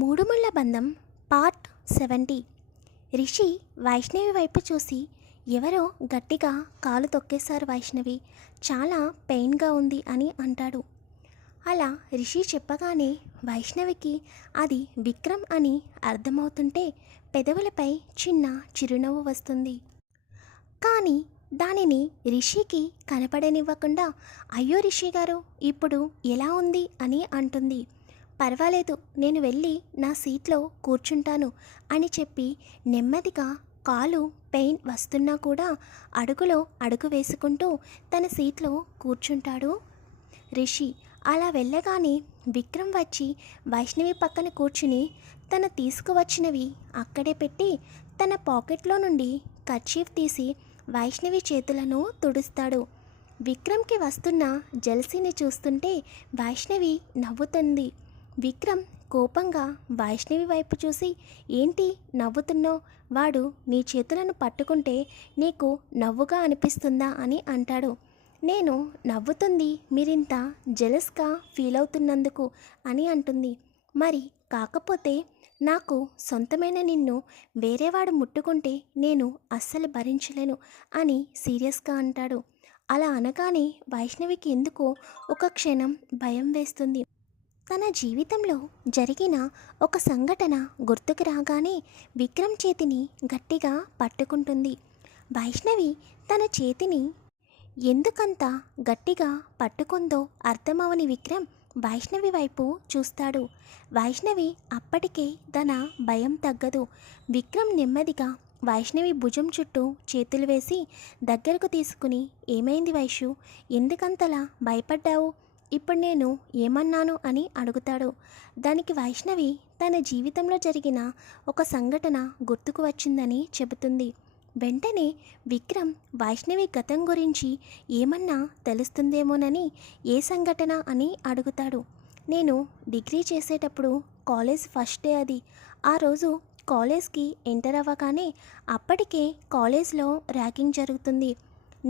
మూడుముళ్ళ బంధం పార్ట్ 70. రిషి వైష్ణవి వైపు చూసి ఎవరో గట్టిగా కాలు తొక్కేశారు వైష్ణవి, చాలా పెయిన్గా ఉంది అని అంటాడు. అలా రిషి చెప్పగానే వైష్ణవికి అది విక్రమ్ అని అర్థమవుతుంటే పెదవులపై చిన్న చిరునవ్వు వస్తుంది. కానీ దానిని రిషికి కనపడనివ్వకుండా అయ్యో రిషి గారు ఇప్పుడు ఎలా ఉంది అని అంటుంది. పర్వాలేదు, నేను వెళ్ళి నా సీట్లో కూర్చుంటాను అని చెప్పి నెమ్మదిగా కాలు పెయిన్ వస్తున్నా కూడా అడుగులో అడుగు వేసుకుంటూ తన సీట్లో కూర్చుంటాడు రిషి. అలా వెళ్ళగానే విక్రమ్ వచ్చి వైష్ణవి పక్కన కూర్చుని తను తీసుకువచ్చినవి అక్కడే పెట్టి తన పాకెట్లో నుండి కర్చీఫ్ తీసి వైష్ణవి చేతులను తుడుస్తాడు. విక్రమ్కి వస్తున్న జెల్సీని చూస్తుంటే వైష్ణవి నవ్వుతుంది. విక్రమ్ కోపంగా వైష్ణవి వైపు చూసి ఏంటి నవ్వుతున్నావు, వాడు నీ చేతులను పట్టుకుంటే నీకు నవ్వుగా అనిపిస్తుందా అని అంటాడు. నేను నవ్వుతుంది మీరింత జెలస్గా ఫీల్ అవుతున్నందుకు అని అంటుంది. మరి కాకపోతే నాకు సొంతమైన నిన్ను వేరేవాడు ముట్టుకుంటే నేను అస్సలు భరించలేను అని సీరియస్గా అంటాడు. అలా అనగానే వైష్ణవికి ఎందుకో ఒక క్షణం భయం వేస్తుంది. తన జీవితంలో జరిగిన ఒక సంఘటన గుర్తుకు రాగానే విక్రమ్ చేతిని గట్టిగా పట్టుకుంటుంది. వైష్ణవి తన చేతిని ఎందుకంత గట్టిగా పట్టుకుందో అర్థమవని విక్రమ్ వైష్ణవి వైపు చూస్తాడు. వైష్ణవి అప్పటికే తన భయం తగ్గదు. విక్రమ్ నెమ్మదిగా వైష్ణవి భుజం చుట్టూ చేతులు వేసి దగ్గరకు తీసుకుని ఏమైంది వైషు, ఎందుకంతలా భయపడ్డావు, ఇప్పుడు నేను ఏమన్నాను అని అడుగుతాడు. దానికి వైష్ణవి తన జీవితంలో జరిగిన ఒక సంఘటన గుర్తుకు వచ్చిందని చెబుతుంది. వెంటనే విక్రమ్ వైష్ణవి గతం గురించి ఏమన్నా తెలుస్తుందేమోనని ఏ సంఘటన అని అడుగుతాడు. నేను డిగ్రీ చేసేటప్పుడు కాలేజ్ ఫస్ట్ డే అది. ఆ రోజు కాలేజ్కి ఎంటర్ అవ్వగానే అప్పటికే కాలేజ్లో ర్యాగింగ్ జరుగుతుంది.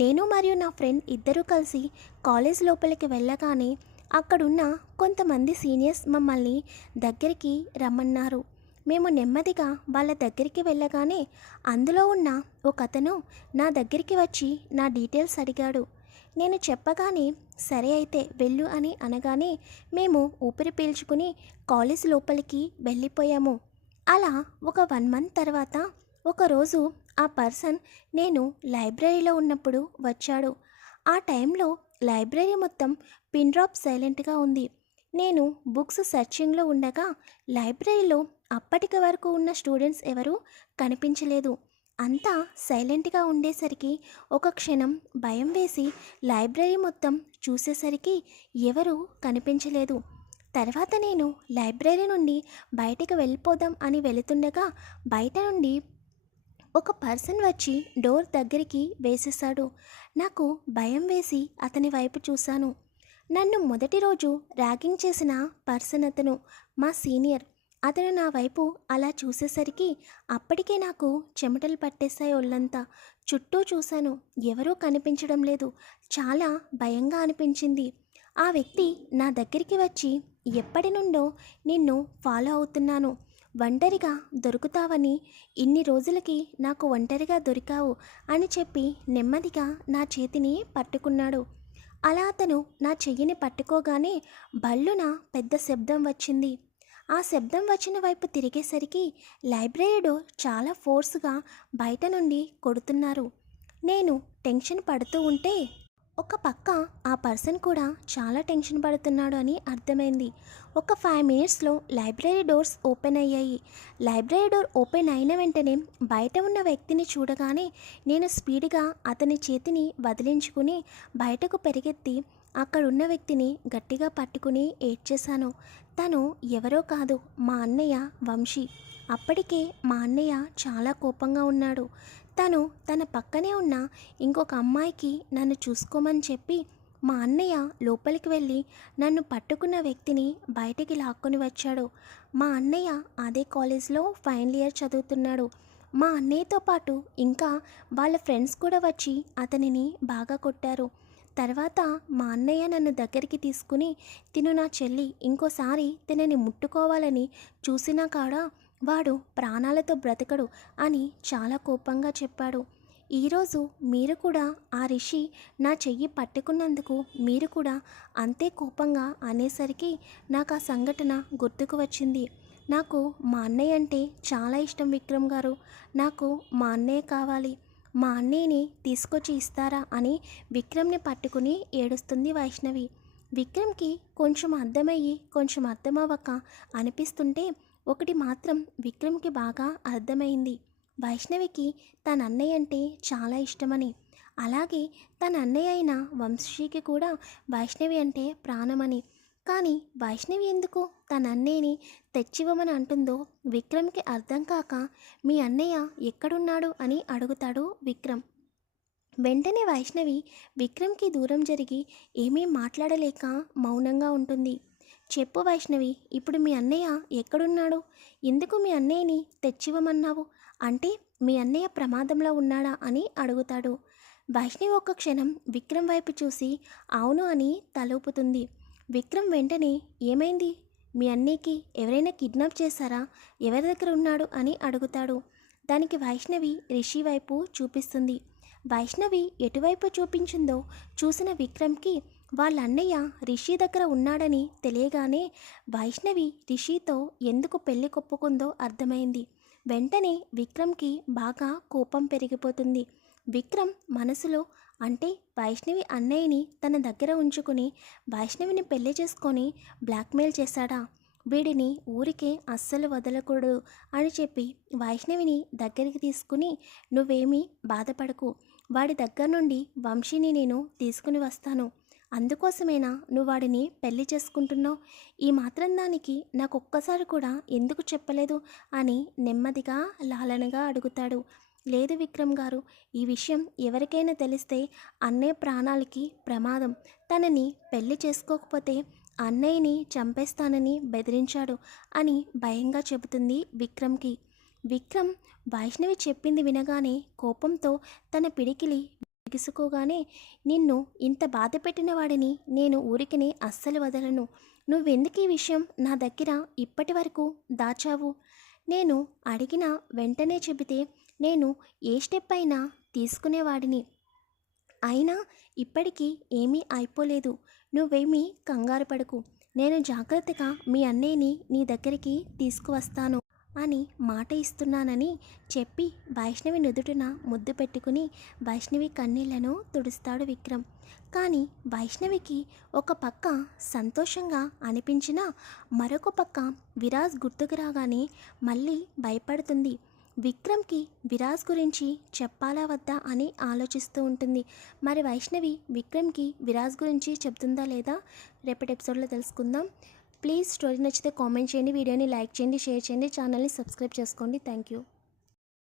నేను మరియు నా ఫ్రెండ్ ఇద్దరూ కలిసి కాలేజ్ లోపలికి వెళ్ళగానే అక్కడున్న కొంతమంది సీనియర్స్ మమ్మల్ని దగ్గరికి రమ్మన్నారు. మేము నెమ్మదిగా వాళ్ళ దగ్గరికి వెళ్ళగానే అందులో ఉన్న ఒక అతను నా దగ్గరికి వచ్చి నా డీటెయిల్స్ అడిగాడు. నేను చెప్పగానే సరే అయితే వెళ్ళు అని అనగానే మేము ఊపిరి పీల్చుకుని కాలేజ్ లోపలికి వెళ్ళిపోయాము. అలా ఒక 1 మంత్ తర్వాత ఒకరోజు ఆ పర్సన్ నేను లైబ్రరీలో ఉన్నప్పుడు వచ్చాడు. ఆ టైంలో లైబ్రరీ మొత్తం పిన్ డ్రాప్ సైలెంట్గా ఉంది. నేను బుక్స్ సెర్చింగ్లో ఉండగా లైబ్రరీలో అప్పటికి వరకు ఉన్న స్టూడెంట్స్ ఎవరూ కనిపించలేదు. అంతా సైలెంట్గా ఉండేసరికి ఒక క్షణం భయం వేసి లైబ్రరీ మొత్తం చూసేసరికి ఎవరూ కనిపించలేదు. తర్వాత నేను లైబ్రరీ నుండి బయటకు వెళ్ళిపోదాం అని వెళుతుండగా బయట నుండి ఒక పర్సన్ వచ్చి డోర్ దగ్గరికి వేసేశాడు. నాకు భయం వేసి అతని వైపు చూశాను. నన్ను మొదటి రోజు ర్యాగింగ్ చేసిన పర్సన్ అతను, మా సీనియర్. అతను నా వైపు అలా చూసేసరికి అప్పటికే నాకు చెమటలు పట్టేశాయి ఒళ్ళంతా. చుట్టూ చూశాను, ఎవరూ కనిపించడం లేదు. చాలా భయంగా అనిపించింది. ఆ వ్యక్తి నా దగ్గరికి వచ్చి ఎప్పటి నుండో నిన్ను ఫాలో అవుతున్నాను, ఒంటరిగా దొరుకుతావని, ఇన్ని రోజులకి నాకు ఒంటరిగా దొరికావు అని చెప్పి నెమ్మదిగా నా చేతిని పట్టుకున్నాడు. అలా అతను నా చెయ్యిని పట్టుకోగానే భల్లున పెద్ద శబ్దం వచ్చింది. ఆ శబ్దం వచ్చిన వైపు తిరిగేసరికి లైబ్రరీ డోర్ చాలా ఫోర్స్గా బయట నుండి కొడుతున్నారు. నేను టెన్షన్ పడుతూ ఉంటే ఒక పక్క ఆ పర్సన్ కూడా చాలా టెన్షన్ పడుతున్నాడు అని అర్థమైంది. ఒక 5 మినిట్స్లో లైబ్రరీ డోర్స్ ఓపెన్ అయ్యాయి. లైబ్రరీ డోర్ ఓపెన్ అయిన వెంటనే బయట ఉన్న వ్యక్తిని చూడగానే నేను స్పీడ్గా అతని చేతిని వదిలించుకుని బయటకు పరిగెత్తి అక్కడున్న వ్యక్తిని గట్టిగా పట్టుకుని ఏడ్చేశాను. తను ఎవరో కాదు, మా అన్నయ్య వంశీ. అప్పటికే మా అన్నయ్య చాలా కోపంగా ఉన్నాడు. తను తన పక్కనే ఉన్న ఇంకొక అమ్మాయికి నన్ను చూసుకోమని చెప్పి మా అన్నయ్య లోపలికి వెళ్ళి నన్ను పట్టుకున్న వ్యక్తిని బయటికి లాక్కొని వచ్చాడు. మా అన్నయ్య అదే కాలేజ్లో ఫైనల్ ఇయర్ చదువుతున్నాడు. మా అన్నయ్యతో పాటు ఇంకా వాళ్ళ ఫ్రెండ్స్ కూడా వచ్చి అతనిని బాగా కొట్టారు. తర్వాత మా అన్నయ్య నన్ను దగ్గరికి తీసుకుని తిను నా చెల్లి ఇంకోసారి తినని ముట్టుకోవాలని చూసినా కాడ వాడు ప్రాణాలతో బ్రతకడు అని చాలా కోపంగా చెప్పాడు. ఈరోజు మీరు కూడా ఆ రిషి నా చెయ్యి పట్టుకున్నందుకు మీరు కూడా అంతే కోపంగా అనేసరికి నాకు ఆ సంఘటన గుర్తుకు వచ్చింది. నాకు మా అన్నయ్య అంటే చాలా ఇష్టం విక్రమ్ గారు. నాకు మా అన్నయ్య కావాలి. మా అన్నయ్యని తీసుకొచ్చి ఇస్తారా అని విక్రమ్ని పట్టుకుని ఏడుస్తుంది వైష్ణవి. విక్రమ్కి కొంచెం అర్థమయ్యి కొంచెం అర్థమవ్వక అనిపిస్తుంటే ఒకటి మాత్రం విక్రమ్కి బాగా అర్థమైంది. వైష్ణవికి తన అన్నయ్య అంటే చాలా ఇష్టమని. అలాగే తన అన్నయ్య అయిన వంశీకి కూడా వైష్ణవి అంటే ప్రాణమని. కానీ వైష్ణవి ఎందుకు తన అన్నయ్యని తెచ్చివ్వమని అంటుందో విక్రమ్కి అర్థం కాక మీ అన్నయ్య ఎక్కడున్నాడు అని అడుగుతాడు విక్రమ్. వెంటనే వైష్ణవి విక్రమ్కి దూరం జరిగి ఏమీ మాట్లాడలేక మౌనంగా ఉంటుంది. చెప్పు వైష్ణవి, ఇప్పుడు మీ అన్నయ్య ఎక్కడున్నాడు? ఎందుకు మీ అన్నయ్యని తెచ్చివ్వమన్నావు? అంటే మీ అన్నయ్య ప్రమాదంలో ఉన్నాడా అని అడుగుతాడు. వైష్ణవి ఒక్క క్షణం విక్రమ్ వైపు చూసి అవును అని తలూపుతుంది. విక్రమ్ వెంటనే ఏమైంది? మీ అన్నయ్యకి ఎవరైనా కిడ్నాప్ చేశారా? ఎవరి దగ్గర ఉన్నాడు అని అడుగుతాడు. దానికి వైష్ణవి రిషి వైపు చూపిస్తుంది. వైష్ణవి ఎటువైపు చూపించిందో చూసిన విక్రమ్కి వాళ్ళ అన్నయ్య రిషి దగ్గర ఉన్నాడని తెలియగానే వైష్ణవి రిషితో ఎందుకు పెళ్లి కొప్పుకుందో అర్థమైంది. వెంటనే విక్రమ్కి బాగా కోపం పెరిగిపోతుంది. విక్రమ్ మనసులో అంటే వైష్ణవి అన్నయ్యని తన దగ్గర ఉంచుకుని వైష్ణవిని పెళ్లి చేసుకొని బ్లాక్మెయిల్ చేశాడా? వీడిని ఊరికే అస్సలు వదలకూడదు అని చెప్పి వైష్ణవిని దగ్గరికి తీసుకుని నువ్వేమీ బాధపడకు, వాడి దగ్గర నుండి వంశీని నేను తీసుకుని వస్తాను, అందుకోసమేనా నువ్వు వాడిని పెళ్లి చేసుకుంటున్నావు? ఈ మాత్రం దానికి నాకు ఒక్కసారి కూడా ఎందుకు చెప్పలేదు అని నెమ్మదిగా లాలనగా అడుగుతాడు. లేదు విక్రమ్ గారు, ఈ విషయం ఎవరికైనా తెలిస్తే అన్నయ్య ప్రాణాలకి ప్రమాదం. తనని పెళ్లి చేసుకోకపోతే అన్నయ్యని చంపేస్తానని బెదిరించాడు అని భయంగా చెబుతుంది విక్రమ్కి. విక్రమ్ వైష్ణవి చెప్పింది వినగానే కోపంతో తన పిడికిలి బిగుసుకోగానే నిన్ను ఇంత బాధ పెట్టిన వాడిని నేను ఊరికినే అస్సలు వదలను. నువ్వెందుకు ఈ విషయం నా దగ్గర ఇప్పటి వరకు దాచావు? నేను అడిగిన వెంటనే చెబితే నేను ఏ స్టెప్ అయినా తీసుకునేవాడిని. అయినా ఇప్పటికీ ఏమీ అయిపోలేదు. నువ్వేమీ కంగారు పడకు. నేను జాగ్రత్తగా మీ అన్నయ్యని నీ దగ్గరికి తీసుకువస్తాను అని మాట ఇస్తున్నానని చెప్పి వైష్ణవి నుదుటిన ముద్దు పెట్టుకుని వైష్ణవి కన్నీళ్లను తుడుస్తాడు విక్రమ్. కానీ వైష్ణవికి ఒక పక్క సంతోషంగా అనిపించినా మరొక పక్క విరాజ్ గుర్తుకు రాగానే మళ్ళీ భయపడుతుంది. విక్రమ్కి విరాజ్ గురించి చెప్పాలా వద్దా అని ఆలోచిస్తూ ఉంటుంది. మరి వైష్ణవి విక్రమ్కి విరాజ్ గురించి చెప్తుందా లేదా రేపటి ఎపిసోడ్లో తెలుసుకుందాం. ప్లీజ్ స్టోరీ నచ్చితే కామెంట్ చేయండి, వీడియోని లైక్ చేయండి, షేర్ చేయండి, ఛానల్ని సబ్స్క్రైబ్ చేసుకోండి. Thank you.